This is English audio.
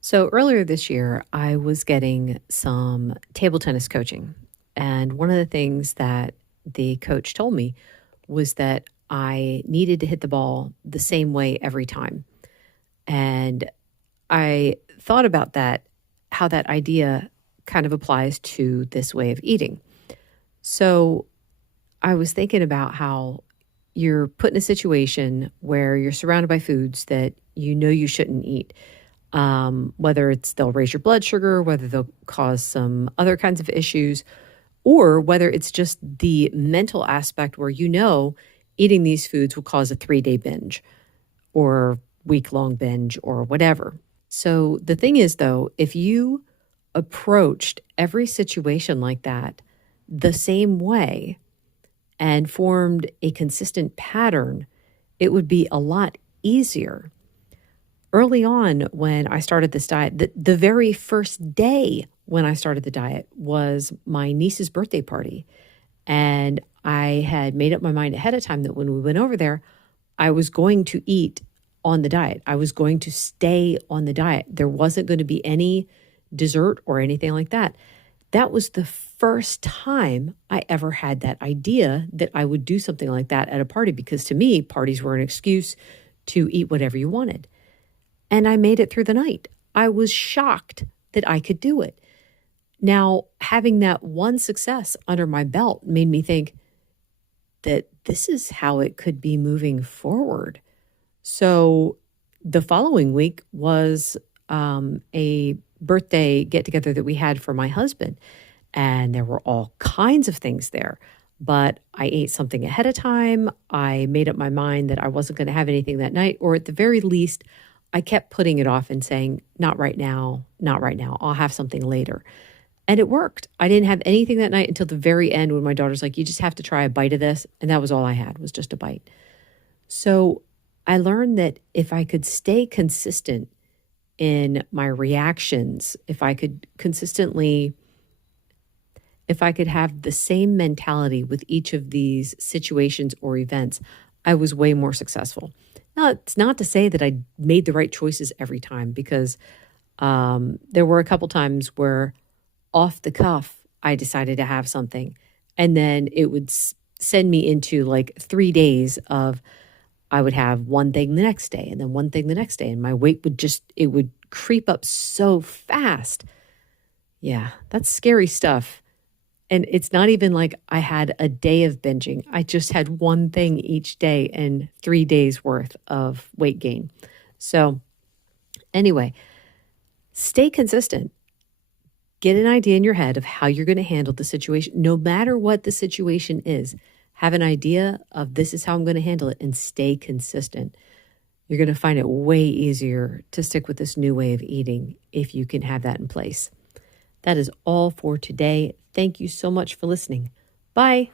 So earlier this year, I was getting some table tennis coaching. And one of the things that the coach told me was that I needed to hit the ball the same way every time. And I thought about that, how that idea kind of applies to this way of eating. So I was thinking about how you're put in a situation where you're surrounded by foods that you know you shouldn't eat, whether it's they'll raise your blood sugar, whether they'll cause some other kinds of issues, or whether it's just the mental aspect where you know eating these foods will cause a 3-day binge or week long binge or whatever. So the thing is, though, if you approached every situation like that the same way and formed a consistent pattern, it would be a lot easier. Early on, when I started this diet, the very first day when I started the diet was my niece's birthday party. And I had made up my mind ahead of time that when we went over there, I was going to eat on the diet. I was going to stay on the diet. There wasn't going to be any dessert or anything like that. That was the first time I ever had that idea that I would do something like that at a party, because to me, parties were an excuse to eat whatever you wanted. And I made it through the night. I was shocked that I could do it. Now, having that one success under my belt made me think that this is how it could be moving forward. So the following week was a birthday get together that we had for my husband. And there were all kinds of things there. But I ate something ahead of time. I made up my mind that I wasn't going to have anything that night, or at the very least, I kept putting it off and saying, not right now, not right now. I'll have something later. And it worked. I didn't have anything that night until the very end when my daughter's like, you just have to try a bite of this. And that was all I had, was just a bite. So I learned that if I could stay consistent in my reactions, if I could consistently, if I could have the same mentality with each of these situations or events, I was way more successful. Now, it's not to say that I made the right choices every time, because there were a couple times where off the cuff, I decided to have something. And then it would send me into like 3 days of, I would have one thing the next day and then one thing the next day. And my weight would it would creep up so fast. Yeah, that's scary stuff. And it's not even like I had a day of binging. I just had one thing each day and 3 days worth of weight gain. So anyway, stay consistent. Get an idea in your head of how you're going to handle the situation, no matter what the situation is. Have an idea of, this is how I'm going to handle it, and stay consistent. You're going to find it way easier to stick with this new way of eating if you can have that in place. That is all for today. Thank you so much for listening. Bye.